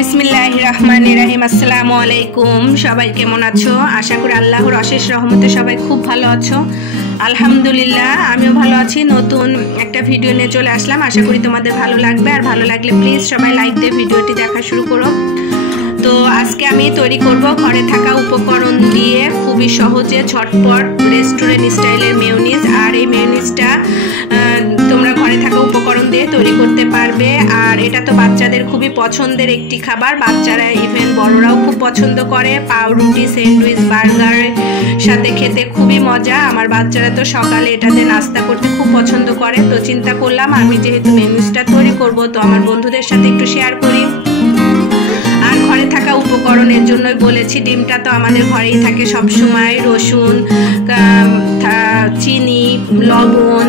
বিসমিল্লাহির রহমানির রহিম। আসসালামু আলাইকুম। সবাই কেমন আছো? আশা করি আল্লাহর অশেষ রহমতে সবাই খুব ভালো আছো। আলহামদুলিল্লাহ আমিও ভালো আছি। নতুন একটা ভিডিও নিয়ে চলে আসলাম, আশা করি তোমাদের ভালো লাগবে। আর ভালো লাগলে প্লিজ সবাই লাইক দিয়ে ভিডিওটি দেখা শুরু করো। তো আজকে আমি তৈরি করব ঘরে থাকা উপকরণ দিয়ে খুবই সহজে ঝটপট রেস্টুরেন্ট স্টাইলের মেয়োনিজ। আর এই মেয়োনিজটা তোমরা ঘরে থাকা উপকরণ দিয়ে তৈরি করতে পারবে। আর এটা তো বাচ্চাদের খুবই পছন্দের একটি খাবার, বাচ্চারা ইভেন বড়রাও খুব পছন্দ করে। পাউরুটি, স্যান্ডউইচ, বার্গার সাথে খেতে খুবই মজা। আমার বাচ্চারা তো সকালে এটাতে নাস্তা করতে খুব পছন্দ করে। তো চিন্তা করলাম আমি যেহেতু মেয়োনিজটা তৈরি করব, তো আমার বন্ধুদের সাথে একটু শেয়ার করি। আর ঘরে থাকা উপকরণের জন্যই বলেছি, ডিমটা তো আমাদের ঘরেই থাকে সবসময়, রসুন, চিনি, লবণ,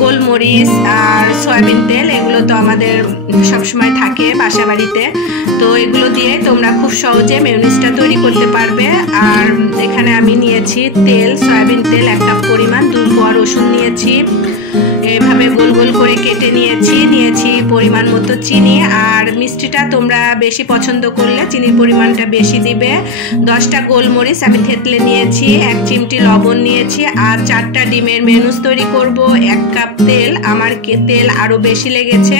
গোলমরিচ আর সয়াবিন তেল, এগুলো তো আমাদের সবসময় থাকে বাসা বাড়িতে। তো এগুলো দিয়ে তোমরা খুব সহজে মেয়োনিজটা তৈরি করতে পারবে। আর এখানে আমি নিয়েছি তেল, সয়াবিন তেল 1 কাপ পরিমাণ, 2 কোয়া রসুন নিয়েছি, এভাবে গোল গোল করে কেটে নিয়েছি পরিমাণ মতো চিনি। আর মিষ্টিটা তোমরা বেশি পছন্দ করলে চিনির পরিমাণটা বেশি দিবে। 10টা গোলমরিচ আমি থেতলে নিয়েছি, 1 চিমটি লবণ নিয়েছি। আর 4টা ডিমের মেয়োনিজ তৈরি করব। 1 কাপ তেল, আমার তেল আরও বেশি লেগেছে,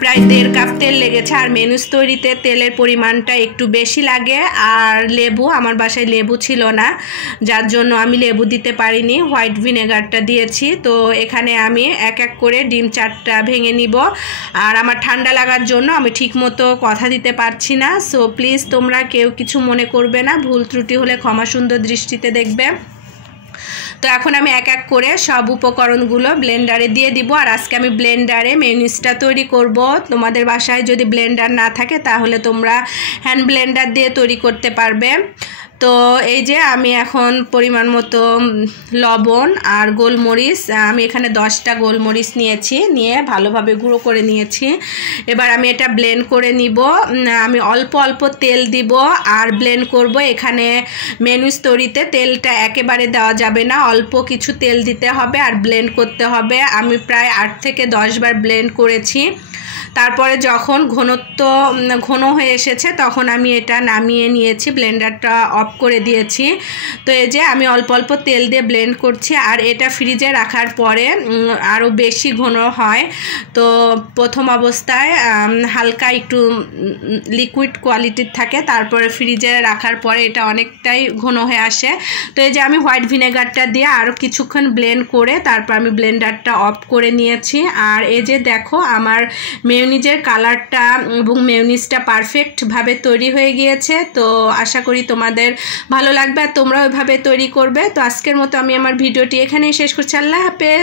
প্রায় 1.5 কাপ তেল লেগেছে। আর মেয়োনিজ তৈরিতে তেলের পরিমাণটা একটু বেশি লাগে। আর লেবু, আমার বাসায় লেবু ছিল না, যার জন্য আমি লেবু দিতে পারিনি, হোয়াইট ভিনেগারটা দিয়েছি। তো এখানে আমি এক এক করে ডিম 4টা ভেঙে নিব। আর আমার ঠান্ডা লাগার জন্য আমি ঠিকমতো কথা দিতে পারছি না। সো প্লিজ তোমরা কেউ কিছু মনে করবে না, ভুল ত্রুটি হলে ক্ষমা সুন্দর দৃষ্টিতে দেখবে। তো এখন আমি এক এক করে সব উপকরণগুলো ব্লেন্ডারে দিয়ে দিব। আর আজকে আমি ব্লেন্ডারে মেয়োনিজটা তৈরি করব। তোমাদের বাসায় যদি ব্লেন্ডার না থাকে তাহলে তোমরা হ্যান্ড ব্লেন্ডার দিয়ে তৈরি করতে পারবে। তো এই যে আমি এখন পরিমাণ মতো লবণ আর গোলমরিচ, আমি এখানে 10টা গোলমরিচ নিয়েছি, নিয়ে ভালোভাবে গুঁড়ো করে নিয়েছি। এবার আমি এটা ব্লেন্ড করে নিব। আমি অল্প অল্প তেল দিব আর ব্লেন্ড করব। এখানে মেয়োনিজ তৈরিতে তেলটা একেবারে দেওয়া যাবে না, অল্প কিছু তেল দিতে হবে আর ব্লেন্ড করতে হবে। আমি প্রায় 8 থেকে 10 বার ব্লেন্ড করেছি। তারপরে যখন ঘন হয়ে এসেছে তখন আমি এটা নামিয়ে নিয়েছি, ব্লেন্ডারটা অফ করে দিয়েছি। তো এই যে আমি অল্প অল্প তেল দিয়ে ব্লেন্ড করছি। আর এটা ফ্রিজে রাখার পরে আরও বেশি ঘন হয়। তো প্রথম অবস্থায় হালকা একটু লিকুইড কোয়ালিটির থাকে, তারপরে ফ্রিজে রাখার পরে এটা অনেকটাই ঘন হয়ে আসে। তো এই যে আমি হোয়াইট ভিনেগারটা দিয়ে আরও কিছুক্ষণ ব্লেন্ড করে তারপর আমি ব্লেন্ডারটা অফ করে নিয়েছি। আর এই যে দেখো আমার মেয়োনিজের কালারটা এবং মেয়োনিজটা পারফেক্টভাবে তৈরি হয়ে গিয়েছে। তো আশা করি তোমাদের ভালো লাগবে আর তোমরা ওইভাবে তৈরি করবে। তো আজকের মতো আমি আমার ভিডিওটি এখানেই শেষ করছি। আল্লাহ হাফেজ।